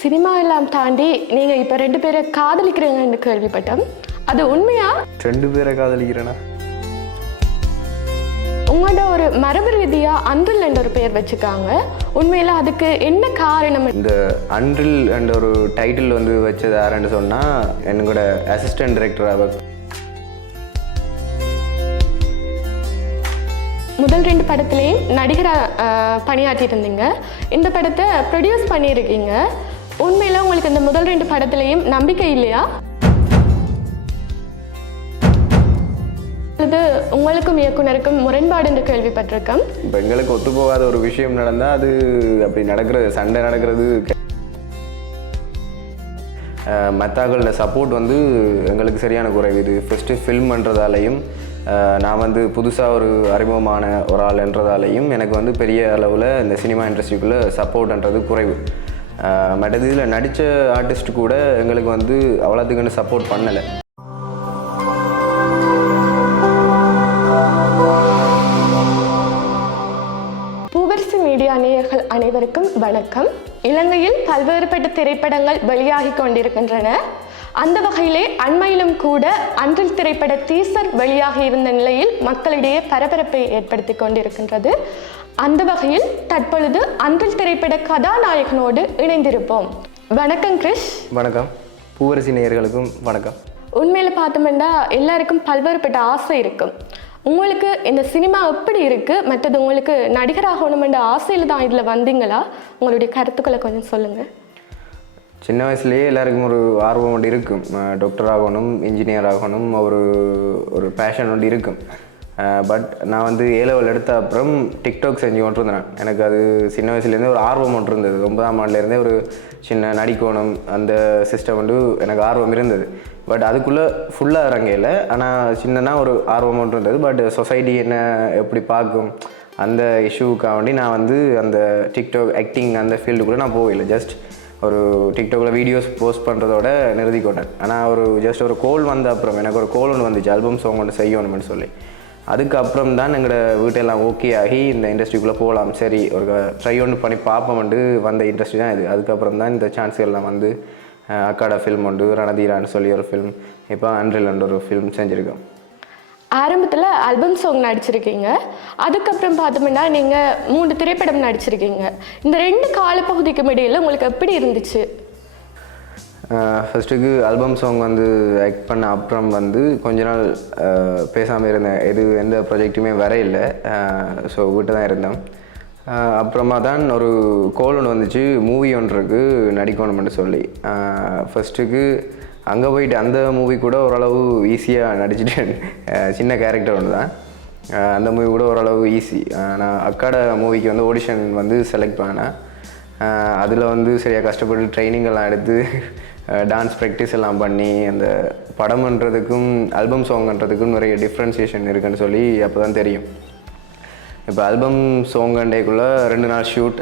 Cinema எல்லாம் தாண்டி நீங்க இப்ப ரெண்டு பேரை காதலிக்கிறீங்கன்னு கேள்விப்பட்டோம் அது உண்மையா? ரெண்டு பேரை காதலிக்கிறேனா? உங்களோட ஒரு மரபு ரீதியா அன்றில் என்ற ஒரு பெயர் வச்சுக்காங்க. உண்மையில அதுக்கு என்ன காரணம்? இந்த அன்றில் என்ற ஒரு டைட்டில் வந்து வச்சது யாருன்னு சொன்னால் என்னோட அசிஸ்டன்ட் டைரக்டராக முதல் ரெண்டு படத்துலையும் நடிகரா அஹ், பணியாற்றிட்டு இருந்தீங்க. இந்த படத்தை ப்ரொடியூஸ் பண்ணியிருக்கீங்க. உண்மையில உங்களுக்கு இந்த முதல் ரெண்டு படத்துலையும் நம்பிக்கை இல்லையா? இது உங்களுக்கும் இயக்குனருக்கும் முரண்பாடு என்று கேள்விப்பட்டிருக்கோம் இப்போ எங்களுக்கு ஒத்து போகாத ஒரு விஷயம் நடந்தால் அது அப்படி நடக்கிறது சண்டை நடக்கிறது. மத்தாக்களோட சப்போர்ட் வந்து எங்களுக்கு சரியான குறைவு இது ஃபஸ்ட்டு ஃபில்ம் பண்ணுறதாலையும் நான் வந்து புதுசாக ஒரு அறிமுகமான ஒரு ஆள்ன்றதாலையும் எனக்கு வந்து பெரிய அளவில் இந்த சினிமா இண்டஸ்ட்ரிக்குள்ளே சப்போர்ட்ன்றது குறைவு. மற்றது இதில் நடித்த ஆர்டிஸ்ட் கூட எங்களுக்கு வந்து அவ்வளோத்துக்குன்னு சப்போர்ட் பண்ணலை. பூவரசு மீடியா நேயர்கள் அனைவருக்கும் வணக்கம். இலங்கையில் பல்வேறுபட்ட திரைப்படங்கள் வெளியாகி கொண்டிருக்கின்றன. அந்த வகையிலே அண்மையிலும் கூட அன்றில் திரைப்பட டீசர் வெளியாகி இருந்த நிலையில் மக்களிடையே பரபரப்பை ஏற்படுத்தி கொண்டிருக்கின்றது. அந்த வகையில் தற்பொழுது அன்றில் திரைப்பட கதாநாயகனோடு இணைந்திருப்போம். வணக்கம் கிரிஷ் வணக்கம். பூவரசி நேயர்களுக்கும் வணக்கம். உண்மையில் பார்த்தோம்னா எல்லாருக்கும் பல்வேறுபட்ட ஆசை இருக்கும் உங்களுக்கு இந்த சினிமா எப்படி இருக்கு? மற்றது உங்களுக்கு நடிகராகணுமென்ற ஆசையில் தான் இதில் வந்தீங்களா? உங்களுடைய கருத்துக்களை கொஞ்சம் சொல்லுங்க. சின்ன வயசுலேயே எல்லாருக்கும் ஒரு ஆர்வம் ஒன்று இருக்கும். டாக்டர் ஆகணும் இன்ஜினியர் ஆகணும் ஒரு ஒரு பேஷன் ஒன்று இருக்கும். பட் நான் வந்து ஏலவல் எடுத்த அப்புறம் டிக்டாக் செஞ்சு கொண்டிருந்தேன் எனக்கு அது சின்ன வயசுலேருந்தே ஒரு ஆர்வம் ஒன்று இருந்தது. ஒன்பதாம் ஆண்டுலேருந்தே ஒரு சின்ன நடிக்கோணம் அந்த சிஸ்டம் வந்து எனக்கு ஆர்வம் இருந்தது. பட் அதுக்குள்ளே ஃபுல்லாக இறங்கையில். ஆனால் சின்னனா ஒரு ஆர்வம் ஒன்று இருந்தது. பட் சொசைட்டி என்ன எப்படி பார்க்கும் அந்த இஷ்யூக்காக வேண்டி நான் வந்து அந்த டிக்டாக் ஆக்டிங் அந்த ஃபீல்டுக்குள்ளே நான் போகல ஜஸ்ட் ஒரு டிக்டாக்ல வீடியோஸ் போஸ்ட் பண்ணுறதோட நிறுத்திக்கொண்டேன். ஆனால் ஒரு ஜஸ்ட் ஒரு கோல் வந்த அப்புறம் எனக்கு ஒரு கோல் ஒன்று வந்துச்சு. ஆல்பம் சாங் ஒன்று செய்யணும்னு சொல்லி. அதுக்கப்புறம் தான் எங்களோட வீட்டெல்லாம் ஓகே ஆகி இந்த இண்டஸ்ட்ரிக்குள்ளே போகலாம். சரி ஒரு ட்ரை ஒன்று பண்ணி பார்ப்போம்ட்டு வந்த இண்டஸ்ட்ரி தான் இது. அதுக்கப்புறம் தான் இந்த சான்ஸ்கள்லாம் வந்து அக்காடா அக்காட ஃபில்ம் உண்டு ரணதீரான்னு சொல்லி ஒரு ஃபில்ம் இப்போ அன்றில் ஒரு ஃபில்ம் செஞ்சுருக்கோம். ஆரம்பத்தில் ஆல்பம் சாங் நடிச்சிருக்கீங்க. அதுக்கப்புறம் பார்த்தோம்னா நீங்கள் மூணு திரைப்படம் நடிச்சிருக்கீங்க. இந்த ரெண்டு காலப்பகுதிக்கும் இடையில உங்களுக்கு எப்படி இருந்துச்சு? ஃபஸ்ட்டுக்கு ஆல்பம் சாங் வந்து ஆக்ட் பண்ண அப்புறம் வந்து கொஞ்ச நாள் பேசாமல் இருந்தேன் எது எந்த ப்ராஜெக்ட்டுமே வர இல்லை ஸோ வீட்டு தான் இருந்தேன் அப்புறமா தான் ஒரு கோல் ஒன்று வந்துச்சு. மூவி ஒன்றுக்கு நடிக்கணும்னு சொல்லி. ஃபஸ்ட்டுக்கு அங்கே போயிட்டு அந்த மூவி கூட ஓரளவு ஈஸியாக நடிச்சிட்டேன். சின்ன கேரக்டர் ஒன்று தான். அந்த மூவி கூட ஓரளவு ஈஸி நான் அக்காட மூவிக்கு வந்து ஆடிஷன் வந்து செலக்ட் பண்ணேன். அதில் வந்து சரியாக கஷ்டப்பட்டு ட்ரைனிங் எல்லாம் எடுத்து டான்ஸ் ப்ராக்டிஸ் எல்லாம் பண்ணி அந்த படம்ன்றதுக்கும் ஆல்பம் சாங்ன்றதுக்கும் நிறைய டிஃப்ரென்சியேஷன் இருக்குன்னு சொல்லி அப்போ தான் தெரியும். இப்போ ஆல்பம் சாங்கண்டேக்குள்ளே ரெண்டு நாள் ஷூட்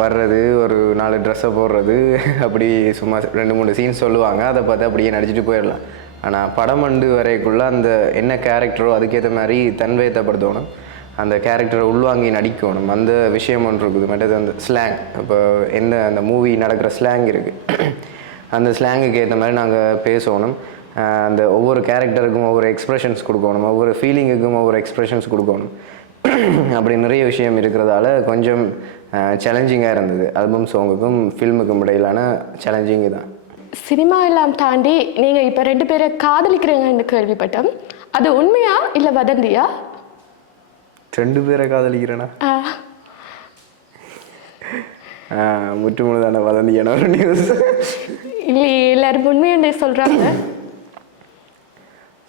வர்றது ஒரு நாலு ட்ரெஸ்ஸை போடுறது அப்படி சும்மா ரெண்டு மூணு சீன்ஸ் சொல்லுவாங்க. அதை பார்த்து அப்படியே நடிச்சுட்டு போயிடலாம். ஆனால் படம் அண்டு வரைக்குள்ளே அந்த என்ன கேரக்டரோ அதுக்கேற்ற மாதிரி தன்வயத்தைப்படுத்தணும் அந்த கேரக்டரை உள்வாங்கி நடிக்கணும். அந்த விஷயம் ஒன்று இருக்குது. மற்றது அந்த ஸ்லாங் இப்போ எந்த அந்த மூவி நடக்கிற ஸ்லாங் இருக்குது அந்த ஸ்லாங்குக்கு ஏற்ற மாதிரி நாங்கள் பேசணும். அந்த ஒவ்வொரு கேரக்டருக்கும் ஒவ்வொரு எக்ஸ்ப்ரெஷன்ஸ் கொடுக்கணும். ஒவ்வொரு ஃபீலிங்குக்கும் ஒவ்வொரு எக்ஸ்ப்ரெஷன்ஸ் கொடுக்கணும். அப்படி நிறைய விஷயம் இருக்கிறதால கொஞ்சம் சேலஞ்சிங்காக இருந்தது. ஆல்பம் சாங்குக்கும் ஃபில்முக்கும் இடையிலான சேலஞ்சிங் தான். சினிமா எல்லாம் தாண்டி நீங்கள் இப்போ ரெண்டு பேரை காதலிக்கிறீங்கன்னு கேள்விப்பட்டோம் அது உண்மையா இல்லை வதந்தியா? ரெண்டு பேரை காதலிக்கிறேனா? ஆஹ், முற்று முழுதான வதந்தியான ஒரு நியூஸ் இல்லையே எல்லாரும் உண்மையை சொல்கிறாங்க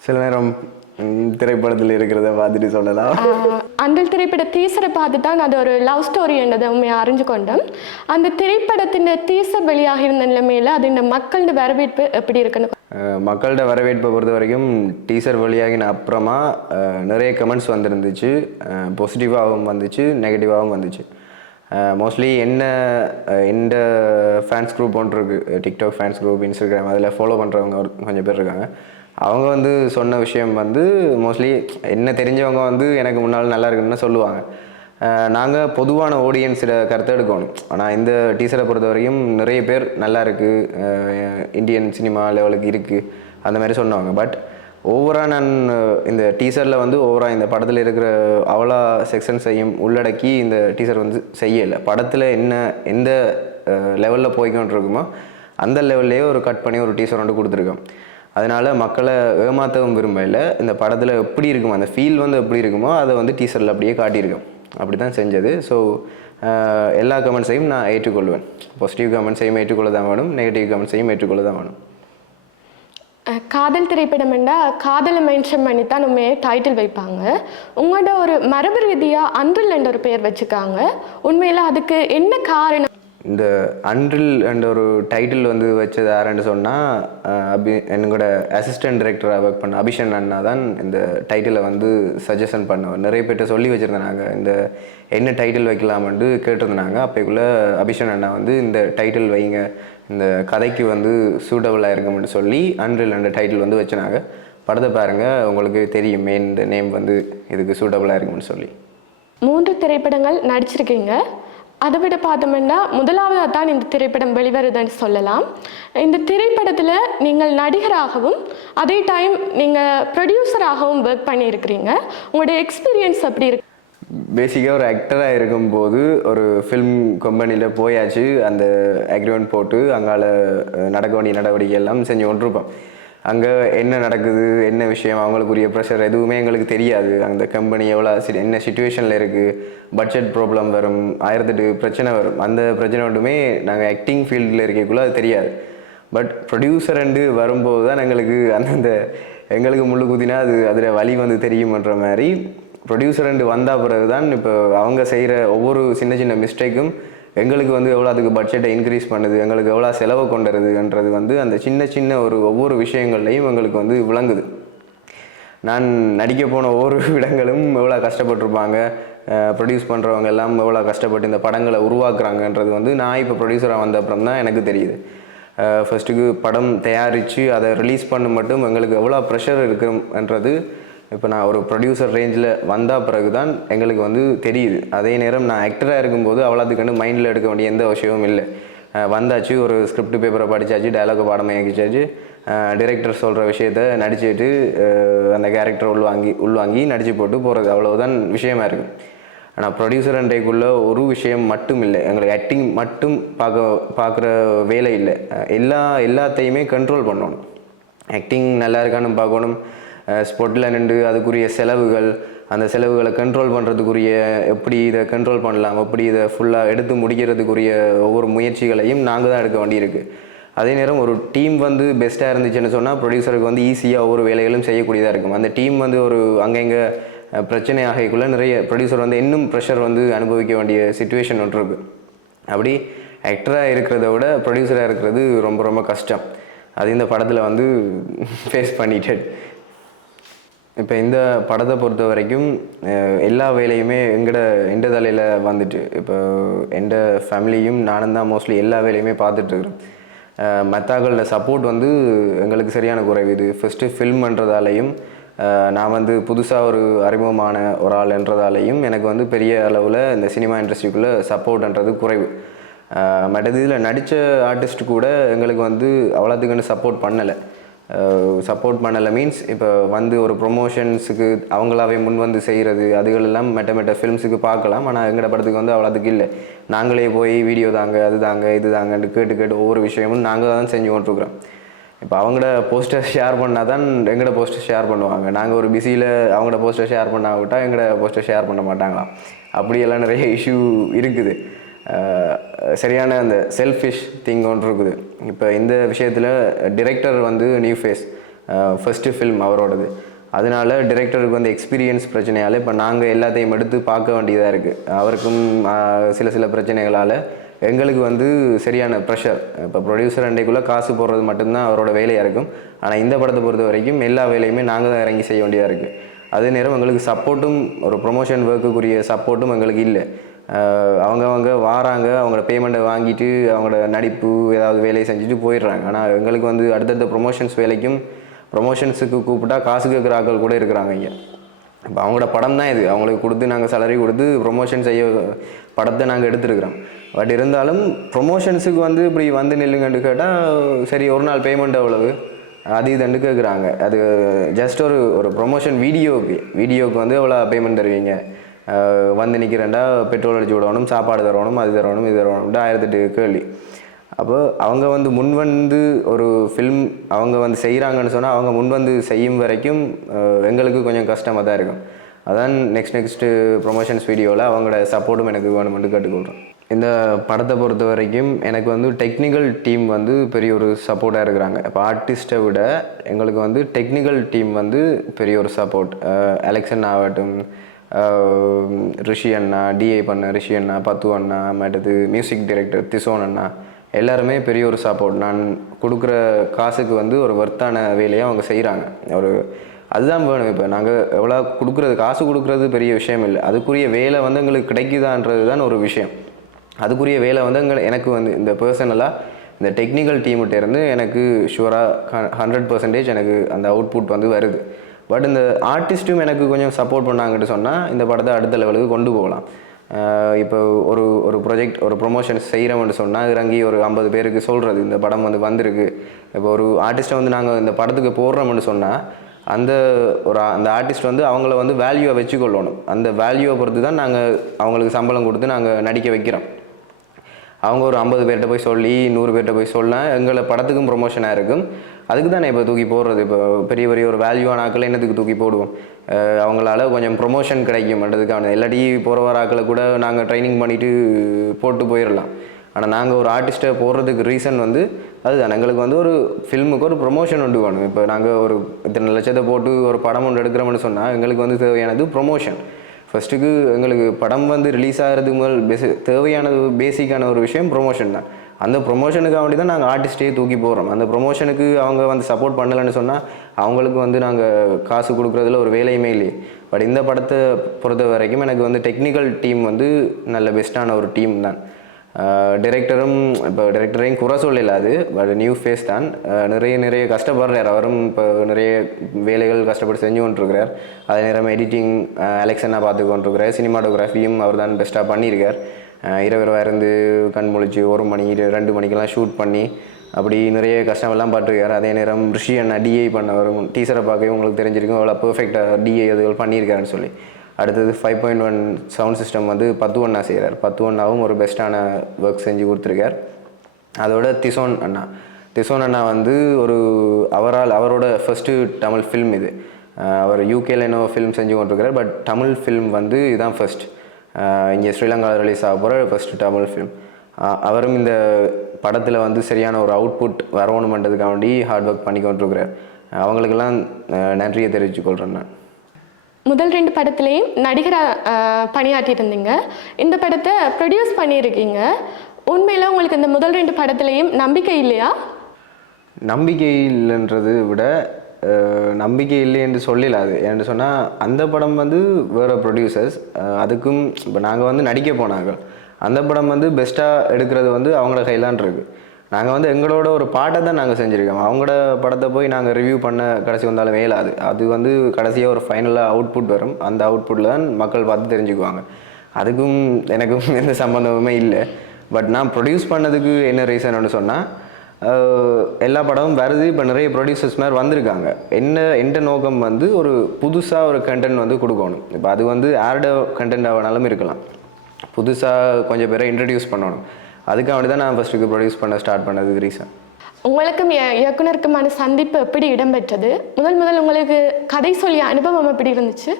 சில நேரம் திரைப்படத்தில் இருக்கிறத பார்த்துட்டு சொல்லலாம். அந்த திரைப்பட டீசரை பார்த்து தான் அது ஒரு லவ் ஸ்டோரி என்றதை உண்மையை அறிஞ்சு கொண்டோம். அந்த திரைப்படத்தின் டீசர் வெளியாக இருந்த நிலைமையில அது இந்த மக்களோட வரவேற்பு எப்படி இருக்குன்னு மக்கள்கிட்ட வரவேற்பை பொறுத்த வரைக்கும் டீசர் வழியாகின அப்புறமா நிறைய கமெண்ட்ஸ் வந்துருந்துச்சு. பாசிட்டிவாகவும் வந்துச்சு நெகட்டிவாகவும் வந்துச்சு. மோஸ்ட்லி என்ன இந்த எந்த ஃபேன்ஸ் குரூப் ஒன்று இருக்குது டிக்டாக் ஃபேன்ஸ் குரூப் இன்ஸ்டாகிராம் அதில் ஃபாலோ பண்ணுறவங்க ஒரு கொஞ்சம் பேர் இருக்காங்க. அவங்க வந்து சொன்ன விஷயம் வந்து மோஸ்ட்லி என்ன தெரிஞ்சவங்க வந்து எனக்கு முன்னால் நல்லா இருக்குன்னு சொல்லுவாங்க. நாங்கள் பொதுவான ஆடியன்ஸில் கருத்தை எடுக்கணும். ஆனால் இந்த டீசரை பொறுத்த வரைக்கும் நிறைய பேர் நல்லா இருக்குது இந்தியன் சினிமா லெவலுக்கு இருக்குது அந்த மாதிரி சொன்னாங்க. பட் ஓவராக நான் இந்த டீசரில் வந்து ஓவராக இந்த படத்தில் இருக்கிற அவ்வளோ செக்ஷன்ஸையும் உள்ளடக்கி இந்த டீசர் வந்து செய்யலை. படத்தில் என்ன எந்த லெவலில் போய்க்கொண்டு இருக்குமோ அந்த லெவல்லையே ஒரு கட் பண்ணி ஒரு டீசர் வந்து கொடுத்துருக்கோம். அதனால் மக்களை ஏமாற்றவும் விரும்பலை. இந்த படத்தில் எப்படி இருக்குமோ அந்த ஃபீல் வந்து எப்படி இருக்குமோ அதை வந்து டீசரில் அப்படியே காட்டியிருக்கோம். அப்படி தான் செஞ்சது ஸோ எல்லா கமெண்ட்ஸையும் நான் ஏற்றுக்கொள்வேன். பாசிட்டிவ் கமெண்ட்ஸையும் ஏற்றுக்கொள்ள தான் வேணும் நெகட்டிவ் கமெண்ட்ஸையும் ஏற்றுக்கொள்ள தான் வேணும். காதல் திரைப்படம் என்றால் காதலை மென்ஷன் பண்ணி தான் நம்ம டைட்டில் வைப்பாங்க. உங்களோட ஒரு மரபு ரீதியாக அன்றில் என்ற ஒரு பெயர் வச்சுருக்காங்க உண்மையில் அதுக்கு என்ன காரணம்? இந்த அன்றில் என்ற ஒரு டைட்டில் வந்து வச்சது யாருன்னு சொன்னால் அபி என்னோட அசிஸ்டன்ட் டைரக்டராக ஒர்க் பண்ண அபிஷன் அண்ணா தான் இந்த டைட்டிலை வந்து சஜஷன் பண்ணவர். நிறைய பேர்கிட்ட சொல்லி வச்சுருந்தாங்க. இந்த என்ன டைட்டில் வைக்கலாம்னு கேட்டிருந்தாங்க. அப்போக்குள்ளே அபிஷன் அண்ணா வந்து இந்த டைட்டில் வைங்க இந்த கதைக்கு வந்து சூட்டபுளாக இருக்கும்னு சொல்லி அன்றில் என்ற டைட்டில் வந்து வச்சுனாங்க. படத்தை பாருங்கள் உங்களுக்கு தெரியும் மெயின் இந்த நேம் வந்து இதுக்கு சூட்டபுளாக இருக்கும்னு சொல்லி. மூன்று திரைப்படங்கள் நடிச்சிருக்கீங்க. அதை விட பார்த்தோம்னா முதலாவதாக தான் இந்த திரைப்படம் வெளிவருதுன்னு சொல்லலாம். இந்த திரைப்படத்தில் நீங்கள் நடிகராகவும் அதே டைம் நீங்கள் ப்ரொடியூசராகவும் ஒர்க் பண்ணியிருக்கிறீங்க. உங்களுடைய எக்ஸ்பீரியன்ஸ் அப்படி இருக்கு? பேசிக்காக ஒரு ஆக்டராக இருக்கும்போது ஒரு ஃபிலிம் கம்பெனியில் போயாச்சு அந்த அக்ரிமெண்ட் போட்டு அங்கால நடக்க வேண்டிய நடவடிக்கை எல்லாம் செஞ்சு கொண்டிருப்போம். அங்கே என்ன நடக்குது என்ன விஷயம் அவங்களுக்குரிய ப்ரெஷர் எதுவுமே எங்களுக்கு தெரியாது. அந்த கம்பெனி எவ்வளோ சி- என்ன சுச்சுவேஷனில் இருக்குது பட்ஜெட் ப்ராப்ளம் வரும் ஆயிரத்தெட்டு பிரச்சனை வரும். அந்த பிரச்சனை மட்டுமே நாங்கள் ஆக்டிங் ஃபீல்டில் இருக்கக்குள்ள அது தெரியாது. பட் ப்ரொடியூசர் ரெண்டு வரும்போது தான் எங்களுக்கு அந்தந்த எங்களுக்கு முள்ளு குதினா அது அதில் வழி வந்து தெரியுமன்ற மாதிரி ப்ரொடியூசர் ரெண்டு வந்த பிறகு தான் இப்போ அவங்க செய்கிற ஒவ்வொரு சின்ன சின்ன மிஸ்டேக்கும் எங்களுக்கு வந்து எவ்வளோ அதுக்கு பட்ஜெட்டை இன்க்ரீஸ் பண்ணுது எங்களுக்கு எவ்வளோ செலவு கொண்டுறதுன்றது வந்து அந்த சின்ன சின்ன ஒரு ஒவ்வொரு விஷயங்கள்லையும் எங்களுக்கு வந்து விளங்குது. நான் நடிக்க போன ஒவ்வொரு இடங்களும் எவ்வளோ கஷ்டப்பட்டிருப்பாங்க ப்ரொடியூஸ் பண்ணுறவங்க எல்லாம் எவ்வளோ கஷ்டப்பட்டு இந்த படங்களை உருவாக்குறாங்கன்றது வந்து நான் இப்போ ப்ரொடியூசராக வந்த அப்புறம் தான் எனக்கு தெரியுது. ஃபஸ்ட்டுக்கு படம் தயாரித்து அதை ரிலீஸ் பண்ண மட்டும் எங்களுக்கு எவ்வளோ ப்ரெஷர் இருக்குன்றது இப்போ நான் ஒரு ப்ரொடியூசர் ரேஞ்சில் வந்த பிறகு தான் எங்களுக்கு வந்து தெரியுது. அதே நேரம் நான் ஆக்டராக இருக்கும்போது அவ்வளோத்துக்கு மைண்டில் எடுக்க வேண்டிய எந்த விஷயமும் இல்லை. வந்தாச்சு ஒரு ஸ்கிரிப்ட் பேப்பரை படித்தாச்சு டயலாக் பாடம் இயக்கிச்சாச்சு டிரெக்டர் சொல்கிற விஷயத்த நடிச்சுட்டு அந்த கேரக்டர் உள்வாங்கி உள்வாங்கி நடிச்சு போட்டு போகிறது அவ்வளோதான் விஷயமா இருக்குது ஆனால் ப்ரொடியூசர் அண்டைக்குள்ளே ஒரு விஷயம் மட்டும் இல்லை. எங்களுக்கு ஆக்டிங் மட்டும் பார்க்க பார்க்குற வேலை இல்லை. எல்லா எல்லாத்தையுமே கண்ட்ரோல் பண்ணணும். ஆக்டிங் நல்லா இருக்கான்னு பார்க்கணும். ஸ்பொட்டில் நின்று அதுக்குரிய செலவுகள் அந்த செலவுகளை கண்ட்ரோல் பண்ணுறதுக்குரிய எப்படி இதை கண்ட்ரோல் பண்ணலாம் எப்படி இதை ஃபுல்லாக எடுத்து முடிக்கிறதுக்குரிய ஒவ்வொரு முயற்சிகளையும் நாங்கள் தான் எடுக்க வேண்டியிருக்கு. அதே நேரம் ஒரு டீம் வந்து பெஸ்ட்டாக இருந்துச்சுன்னு சொன்னால் ப்ரொடியூசருக்கு வந்து ஈஸியாக ஒவ்வொரு வேலைகளும் செய்யக்கூடியதாக இருக்கும். அந்த டீம் வந்து ஒரு அங்கங்கே பிரச்சனை ஆகைக்குள்ளே நிறைய ப்ரொடியூசர் வந்து இன்னும் ப்ரெஷர் வந்து அனுபவிக்க வேண்டிய சுச்சுவேஷன் ஒன்று இருக்குது அப்படி ஆக்டராக இருக்கிறத விட ப்ரொடியூசராக இருக்கிறது ரொம்ப ரொம்ப கஷ்டம். அது இந்த படத்தில் வந்து ஃபேஸ் பண்ணிட்டேன். இப்போ இந்த படத்தை பொறுத்த வரைக்கும் எல்லா வேலையுமே எங்கட எந்த தலையில் வந்துட்டு இப்போ எந்த ஃபேமிலியும் நானும் தான் மோஸ்ட்லி எல்லா வேலையுமே பார்த்துட்ருக்குறேன் மத்தாக்களோட சப்போர்ட் வந்து எங்களுக்கு சரியான குறைவு. இது ஃபஸ்ட்டு ஃபில்ம் பண்ணுறதாலையும் நான் வந்து புதுசாக ஒரு அறிமுகமான ஒரு ஆள்ன்றதாலையும் எனக்கு வந்து பெரிய அளவில் இந்த சினிமா இண்டஸ்ட்ரிக்குள்ளே சப்போர்ட்ன்றது குறைவு. மற்றது இதில் நடித்த ஆர்டிஸ்ட் கூட எங்களுக்கு வந்து அவ்வளோத்துக்குன்னு சப்போர்ட் பண்ணலை. சப்போர்ட் பண்ணலை. மீன்ஸ் இப்போ வந்து ஒரு ப்ரொமோஷன்ஸுக்கு அவங்களாவே முன் வந்து செய்கிறது அதுகளெல்லாம் மெட்ட மெட்ட ஃபிலிம்ஸுக்கு பார்க்கலாம். ஆனால் எங்கட படத்துக்கு வந்து அவ்வளோத்துக்கு இல்லை. நாங்களே போய் வீடியோ தாங்க அது தாங்க இது தாங்கன்னு கேட்டு கேட்டு ஒவ்வொரு விஷயமும் நாங்கள் தான் செஞ்சு கொண்டிருக்கிறோம். இப்போ அவங்களோட போஸ்டர் ஷேர் பண்ணால் தான் எங்களோட போஸ்டர் ஷேர் பண்ணுவாங்க. நாங்கள் ஒரு பிஸியில் அவங்களோட போஸ்டர் ஷேர் பண்ணா விட்டால் எங்களோட போஸ்டர் ஷேர் பண்ண மாட்டாங்களாம். அப்படியெல்லாம் நிறைய இஷ்யூ இருக்குது. சரியான அந்த செல்ஃபிஷ் திங் ஒன்று இருக்குது. இப்போ இந்த விஷயத்தில் டிரெக்டர் வந்து நியூ ஃபேஸ் ஃபஸ்ட்டு ஃபில்ம் அவரோடது. அதனால டிரெக்டருக்கு வந்து எக்ஸ்பீரியன்ஸ் பிரச்சனையால் இப்போ நாங்கள் எல்லாத்தையும் எடுத்து பார்க்க வேண்டியதாக இருக்குது அவருக்கும் சில சில பிரச்சனைகளால் எங்களுக்கு வந்து சரியான ப்ரெஷர் இப்போ ப்ரொடியூசர் அண்டைக்குள்ளே காசு போடுறது மட்டும்தான் அவரோட வேலையாக இருக்கும். ஆனால் இந்த படத்தை பொறுத்த வரைக்கும் எல்லா வேலையுமே நாங்கள் தான் இறங்கி செய்ய வேண்டியதாக இருக்குது அதே நேரம் எங்களுக்கு சப்போர்ட்டும் ஒரு ப்ரொமோஷன் ஒர்க்குக்குரிய சப்போர்ட்டும் எங்களுக்கு இல்லை. அவங்கவங்க வாராங்க அவங்களோட பேமெண்ட்டை வாங்கிட்டு அவங்களோட நடிப்பு ஏதாவது வேலையை செஞ்சுட்டு போயிடுறாங்க. ஆனால் எங்களுக்கு வந்து அடுத்தடுத்த ப்ரொமோஷன்ஸ் வேலைக்கும் ப்ரொமோஷன்ஸுக்கு கூப்பிட்டா காசு கேட்குற ஆட்கள் கூட இருக்கிறாங்க இங்கே. இப்போ அவங்களோட படம் தான் இது. அவங்களுக்கு கொடுத்து நாங்கள் சேலரி கொடுத்து ப்ரொமோஷன் செய்ய படத்தை நாங்கள் எடுத்துருக்குறோம். பட் இருந்தாலும் ப்ரொமோஷன்ஸுக்கு வந்து இப்படி வந்து நில்லுங்கன்னு கேட்டால் சரி ஒரு நாள் பேமெண்ட் எவ்வளவு அது இதுன்னு கேட்குறாங்க. அது ஜஸ்ட் ஒரு ஒரு ப்ரொமோஷன் வீடியோவுக்கு வீடியோவுக்கு வந்து எவ்வளோ பேமெண்ட் தருவீங்க? வந்து நிற்கிறேன்டா பெட்ரோல் அடிச்சு விடணும் சாப்பாடு தரணும் அது தரணும் இது தரணும்ட்டு ஆயிரத்தெட்டு கேள்வி. அப்போ அவங்க வந்து முன் வந்து ஒரு ஃபில்ம் அவங்க வந்து செய்கிறாங்கன்னு சொன்னால் அவங்க முன் வந்து செய்யும் வரைக்கும் எங்களுக்கு கொஞ்சம் கஷ்டமாக தான் இருக்கும். அதான் நெக்ஸ்ட் நெக்ஸ்ட்டு ப்ரொமோஷன்ஸ் வீடியோவில் அவங்களோட சப்போர்ட்டும் எனக்கு வேணுமென்று கேட்டுக்கொள்கிறேன் இந்த படத்தை பொறுத்த வரைக்கும் எனக்கு வந்து டெக்னிக்கல் டீம் வந்து பெரிய ஒரு சப்போர்ட்டாக இருக்கிறாங்க. இப்போ ஆர்டிஸ்ட்டை விட எங்களுக்கு வந்து டெக்னிக்கல் டீம் வந்து பெரிய ஒரு சப்போர்ட் எலெக்ஷன் ஆகட்டும் ரிஷி அண்ணா டிஐ பண்ண ரிஷி அண்ணா பத்து அண்ணா மற்றது மியூசிக் டைரக்டர் திசோன் அண்ணா எல்லாருமே பெரிய ஒரு சப்போர்ட் நான் கொடுக்குற காசுக்கு வந்து ஒரு ஒர்த்தான வேலையை அவங்க செய்கிறாங்க ஒரு அதுதான் வேணும் இப்போ. நாங்கள் எவ்வளோ கொடுக்குறது காசு கொடுக்குறது பெரிய விஷயம் இல்லை. அதுக்குரிய வேலை வந்து எங்களுக்கு கிடைக்குதான்றது தான் ஒரு விஷயம். அதுக்குரிய வேலை வந்து எங்களை எனக்கு வந்து இந்த பர்சனலாக இந்த டெக்னிக்கல் டீம்கிட்ட இருந்து எனக்கு ஷுவராக ஹண்ட்ரட் பர்சன்டேஜ் எனக்கு அந்த அவுட்புட் வந்து வருது. பட் இந்த ஆர்டிஸ்ட்டும் எனக்கு கொஞ்சம் சப்போர்ட் பண்ணாங்கன்னு சொன்னால் இந்த படத்தை அடுத்த லெவலுக்கு கொண்டு போகலாம். இப்போ ஒரு ஒரு ப்ரொஜெக்ட் ஒரு ப்ரொமோஷன் செய்கிறோம்னு சொன்னால் இறங்கி ஒரு ஐம்பது பேருக்கு சொல்கிறது இந்த படம் வந்து வந்திருக்கு. இப்போ ஒரு ஆர்டிஸ்ட்டை வந்து நாங்கள் இந்த படத்துக்கு போடுறோம்னு சொன்னால் அந்த ஒரு அந்த ஆர்டிஸ்ட் வந்து அவங்கள வந்து வேல்யூவை வச்சுக்கொள்ளணும். அந்த வேல்யூவை பொறுத்து தான் நாங்கள் அவங்களுக்கு சம்பளம் கொடுத்து நாங்கள் நடிக்க வைக்கிறோம். அவங்க ஒரு ஐம்பது பேர்கிட்ட போய் சொல்லி நூறு பேர்கிட்ட போய் சொன்னால் எங்களை படத்துக்கும் ப்ரொமோஷனாக இருக்கும். அதுக்கு தானே இப்போ தூக்கி போடுறது? இப்போ பெரிய பெரிய ஒரு வேல்யூவான ஆக்களை என்னத்துக்கு தூக்கி போடுவோம்? அவங்களால கொஞ்சம் ப்ரொமோஷன் கிடைக்கும்ன்றதுக்கான இல்லாட்டி போகிற வர ஆக்களை கூட நாங்கள் ட்ரைனிங் பண்ணிவிட்டு போட்டு போயிடலாம் ஆனால் நாங்கள் ஒரு ஆர்டிஸ்ட்டை போடுறதுக்கு ரீசன் வந்து அதுதான். எங்களுக்கு வந்து ஒரு ஃபில்முக்கு ஒரு ப்ரொமோஷன் உண்டு வேணும். இப்போ நாங்கள் ஒரு இத்தனை லட்சத்தை போட்டு ஒரு படம் ஒன்று எடுக்கிறோம்னு சொன்னால் எங்களுக்கு வந்து தேவையானது ப்ரொமோஷன் ஃபர்ஸ்ட்டுக்கு எங்களுக்கு படம் வந்து ரிலீஸ் ஆகிறதுக்கு முதல் பேசி தேவையானது பேசிக்கான ஒரு விஷயம் ப்ரொமோஷன் தான். அந்த ப்ரொமோஷனுக்காக வேண்டி தான் நாங்கள் ஆர்டிஸ்டே தூக்கி போடுறோம். அந்த ப்ரொமோஷனுக்கு அவங்க வந்து சப்போர்ட் பண்ணலைன்னு சொன்னால் அவங்களுக்கு வந்து நாங்கள் காசு கொடுக்குறதுல ஒரு வேலையுமே இல்லையே. பட் இந்த படத்தை பொறுத்த வரைக்கும் எனக்கு வந்து டெக்னிக்கல் டீம் வந்து நல்ல பெஸ்ட்டான ஒரு டீம் தான். டிரெக்டரும் இப்போ டிரெக்டரையும் குறை சொல்லல அது பட் நியூ ஃபேஸ் தான். நிறைய நிறைய கஷ்டப்படுறார். அவரும் இப்போ நிறைய வேலைகள் கஷ்டப்பட்டு செஞ்சு கொண்டிருக்கிறார். அதே நேரம் எடிட்டிங் அலெக்ஷனாக பார்த்து கொண்டிருக்கிறார். சினிமாட்டோகிராஃபியும் அவர் தான் பெஸ்ட்டாக பண்ணியிருக்கார். இரவு இருந்து கண் முழிச்சு ஒரு மணி இரு- ரெண்டு மணிக்கெல்லாம் ஷூட் பண்ணி அப்படி நிறைய கஷ்டமெல்லாம் பட்டிருக்காரு அதே நேரம் ரிஷி அண்ணா டிஐ பண்ணவரும் டீசரை பார்க்கவே உங்களுக்கு தெரிஞ்சிருக்கும். அவ்வளோ பர்ஃபெக்டாக டிஐ அதுகள் பண்ணியிருக்காருன்னு சொல்லி. அடுத்தது five point one sound system வந்து பத்து ஒன்றா செய்கிறார் பத்து ஒன்றாவும் ஒரு பெஸ்ட்டான ஒர்க் செஞ்சு கொடுத்துருக்கார். அதோட திசோன் அண்ணா. திசோன் அண்ணா வந்து ஒரு அவரால் அவரோட ஃபஸ்ட்டு தமிழ் ஃபில்ம் இது. அவர் யூகேல என்னோ ஃபிலிம் செஞ்சு கொண்டிருக்கிறார் பட் தமிழ் ஃபில்ம் வந்து இதுதான் ஃபஸ்ட் இங்கே ஸ்ரீலங்காவில் ரிலீஸ் ஆக போகிற ஃபஸ்ட்டு தமிழ் ஃபில்ம் அவரும் இந்த படத்தில் வந்து சரியான ஒரு அவுட்புட் வரணுமென்றதுக்காக வேண்டி ஹார்ட் ஒர்க் பண்ணி கொண்டிருக்கிறார். அவங்களுக்கெல்லாம் நன்றியை தெரிவித்துக் கொள்கிறேன் நான். முதல் ரெண்டு படத்துலேயும் நடிகராக பணியாற்றியிருந்தீங்க இந்த படத்தை ப்ரொடியூஸ் பண்ணியிருக்கீங்க. உண்மையில் உங்களுக்கு இந்த முதல் ரெண்டு படத்துலேயும் நம்பிக்கை இல்லையா? நம்பிக்கை இல்லைன்றதை விட நம்பிக்கை இல்லை என்று சொல்லல அது ஏன்னு சொன்னால் அந்த படம் வந்து வேறு ப்ரொடியூசர்ஸ் அதுக்கும் இப்போ நாங்கள் வந்து நடிக்க போனாங்க அந்த படம் வந்து பெஸ்ட்டாக எடுக்கிறது வந்து அவங்கள கையிலான் இருக்கு நாங்கள் வந்து எங்களோட ஒரு பாட்டை தான் நாங்கள் செஞ்சுருக்கோம். அவங்களோட படத்தை போய் நாங்கள் ரிவ்யூ பண்ண கடைசி வந்தாலும் மேலாது அது வந்து கடைசியாக ஒரு ஃபைனலாக அவுட்புட் வரும். அந்த அவுட்புட்டில் தான் மக்கள் பார்த்து தெரிஞ்சுக்குவாங்க. அதுக்கும் எனக்கும் எந்த சம்மந்தமுமே இல்லை. பட் நான் ப்ரொடியூஸ் பண்ணதுக்கு என்ன ரீசன் சொன்னால் எல்லா படமும் வருது. இப்போ நிறைய ப்ரொடியூசர்ஸ் மாதிரி வந்திருக்காங்க. என்ன எந்த நோக்கம் வந்து ஒரு புதுசாக ஒரு கண்டென்ட் வந்து கொடுக்கணும். இப்போ அது வந்து ஆர்ட கண்டென்ட் ஆகினாலும் இருக்கலாம். புதுசாக கொஞ்சம் பேரை இன்ட்ரடியூஸ் பண்ணணும். அதுக்காக வேண்டி தான் நான் ஃபஸ்ட்டுக்கு ப்ரொடியூஸ் பண்ண ஸ்டார்ட் பண்ணதுக்கு ரீசன் உங்களுக்கும் இயக்குனருக்குமான சந்திப்பு எப்படி இடம்பெற்றது? முதல் முதல் உங்களுக்கு கதை சொல்லிய அனுபவம் எப்படி இருந்துச்சு?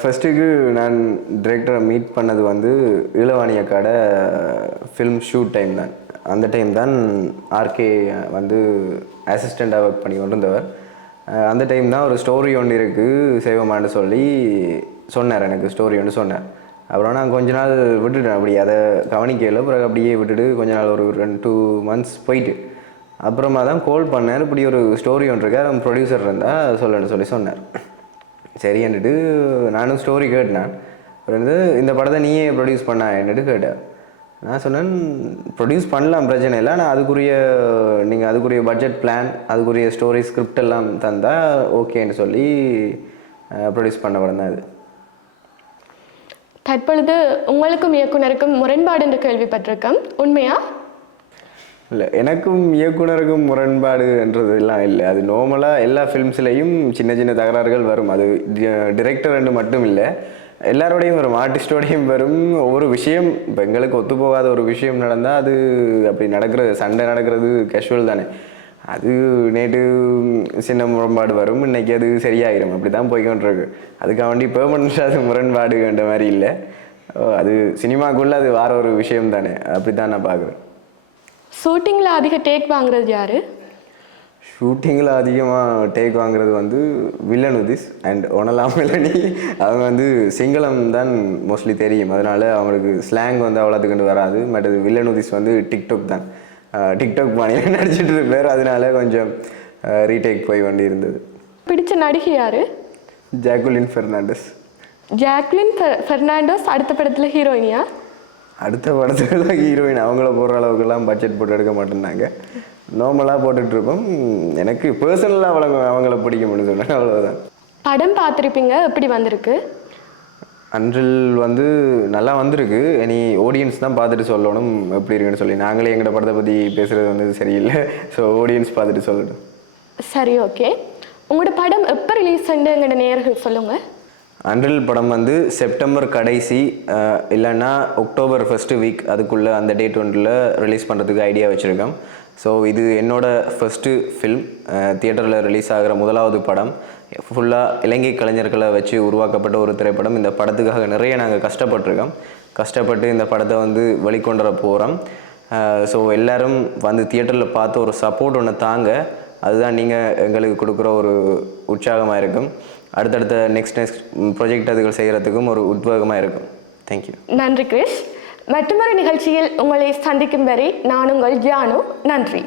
ஃபஸ்ட்டுக்கு நான் டிரெக்டரை மீட் பண்ணது வந்து இளவாணி அக்காட ஃபிலிம் ஷூட் டைம் தான். அந்த டைம் தான் ஆர்கே வந்து அசிஸ்டண்ட்டாக ஒர்க் பண்ணி கொண்டிருந்தவர். அந்த டைம் தான் ஒரு ஸ்டோரி ஒன்று இருக்குது சேவமான்னு சொல்லி சொன்னார் எனக்கு ஸ்டோரி ஒன்று சொன்னார். அப்புறம் நான் கொஞ்ச நாள் விட்டுட்டேன் அப்படி அதை கவனிக்கல பிறகு அப்படியே விட்டுட்டு கொஞ்ச நாள் ஒரு ரெண்டு டூ மந்த்ஸ் போயிட்டு. அப்புறமா தான் கால் பண்ணார் இப்படி ஒரு ஸ்டோரி ஒன்று இருக்கு ப்ரொடியூசர் இருந்தால் சொல்லணும்னு சொல்லி சொன்னார். சரின்னுட்டு நானும் ஸ்டோரி கேட்டேன். அப்புறம் வந்து இந்த படத்தை நீயே ப்ரொடியூஸ் பண்ண என்னட்டு கேட்டேன். நான் சொன்னேன் ப்ரொடியூஸ் பண்ணலாம் பிரச்சனை இல்லை. ஆனால் அதுக்குரிய நீங்கள் அதுக்குரிய பட்ஜெட் பிளான் அதுக்குரிய ஸ்டோரி ஸ்கிரிப்ட் எல்லாம் தந்தால் ஓகேன்னு சொல்லி ப்ரொடியூஸ் பண்ண படம் தான் அது. தற்பொழுது உங்களுக்கும் இயக்குனருக்கும் முரண்பாடு என்று கேள்விப்பட்டிருக்கேன். உண்மையா? இல்லை எனக்கும் இயக்குனருக்கும் முரண்பாடுன்றதுலாம் இல்லை. அது நார்மலாக எல்லா ஃபிலிம்ஸ்லேயும் சின்ன சின்ன தகராறுகள் வரும். அது டிரெக்டர் மட்டும் இல்லை எல்லாரோடையும் வரும். ஆர்டிஸ்டோடையும் வரும். ஒவ்வொரு விஷயம் இப்போ எங்களுக்கு ஒத்து போகாத ஒரு விஷயம் நடந்தால் அது அப்படி நடக்கிறது சண்டை நடக்கிறது கேஷுவல் தானே. அது நேற்று சின்ன முரண்பாடு வரும். இன்னைக்கு அது சரியாயிரும். அப்படி தான் போய்கொண்டிருக்கு. அதுக்காக வேண்டி பெர்மனன்ட் அது முரண்பாடுன்ற மாதிரி இல்லை. அது சினிமாக்குள்ளே அது வார ஒரு விஷயம் தானே. அப்படி தான் நான் பார்க்குறேன். ஷூட்டிங்கில் அதிக டேக் வாங்குறது யாரு? ஷூட்டிங்கில் அதிகமாக டேக் வாங்குறது வந்து வில்லன் உதிஸ் அண்ட் ஒனலா மெலனி அவங்க வந்து சிங்களம் தான் மோஸ்ட்லி தெரியும். அதனால அவங்களுக்கு ஸ்லாங் வந்து அவ்வளோத்துக்கு வராது. பட் அது வில்லன் உதிஸ் வந்து டிக்டாக் தான். டிக்டாக் பாணியில் நடிச்சிட்டு இருப்பார். அதனால கொஞ்சம் ரீடேக் போய் வேண்டி இருந்தது. பிடிச்ச நடிகை யாரு? ஜாக்குலின் ஃபெர்னாண்டஸ் ஜாக்லின் ஃபெ- ஃபெர்னாண்டோஸ் அடுத்த படத்தில் ஹீரோயினியா அடுத்த படத்துல ஹீரோயின் அவங்கள போடுற அளவுக்குலாம் பட்ஜெட் போட்டு எடுக்க மாட்டேன்னாங்க. நார்மலாக போட்டுட்ருப்போம். எனக்கு பர்சனலாக அவளை அவங்கள பிடிக்கும்னு சொன்னேன். அவ்வளோதான் படம் பார்த்துருப்பீங்க? எப்படி வந்திருக்கு? அன்றில் வந்து நல்லா வந்திருக்கு. இனி ஆடியன்ஸ் தான் பார்த்துட்டு சொல்லணும். எப்படி இருக்குன்னு சொல்லி. நாங்களே எங்களோட படத்தை பற்றி பேசுகிறது வந்து சரியில்லை. ஸோ ஆடியன்ஸ் பார்த்துட்டு சொல்லட்டும். சரி ஓகே உங்களோட படம் எப்போ ரிலீஸ் எங்களோட நேயர்கள் சொல்லுங்கள் அன்றில் படம் வந்து செப்டம்பர் கடைசி இல்லைன்னா அக்டோபர் ஃபஸ்ட்டு வீக் அதுக்குள்ளே அந்த டேட் ஒன்றில் ரிலீஸ் பண்ணுறதுக்கு ஐடியா வச்சுருக்கோம். ஸோ இது என்னோடய ஃபஸ்ட்டு ஃபில்ம் தியேட்டரில் ரிலீஸ் ஆகிற முதலாவது படம். ஃபுல்லாக இலங்கை கலைஞர்களை வச்சு உருவாக்கப்பட்ட ஒரு திரைப்படம். இந்த படத்துக்காக நிறைய நாங்கள் கஷ்டப்பட்டிருக்கோம். கஷ்டப்பட்டு இந்த படத்தை வந்து வெளிக்கொண்டு போகிறோம் ஸோ எல்லோரும் வந்து தியேட்டரில் பார்த்து ஒரு சப்போர்ட் ஒன்று தாங்க அதுதான் நீங்கள் எங்களுக்கு கொடுக்குற ஒரு உற்சாகமாக இருக்கும். அடுத்தடுத்த நெக்ஸ்ட் நெக்ஸ்ட் ப்ரொஜெக்ட் அதுகள் செய்கிறதுக்கும் ஒரு உத்வேகமாக இருக்கும். தேங்க்யூ நன்றி கிரிஷ். மற்றொரு நிகழ்ச்சியில் உங்களை சந்திக்கும் வரை நான் உங்கள் ஜானு. நன்றி.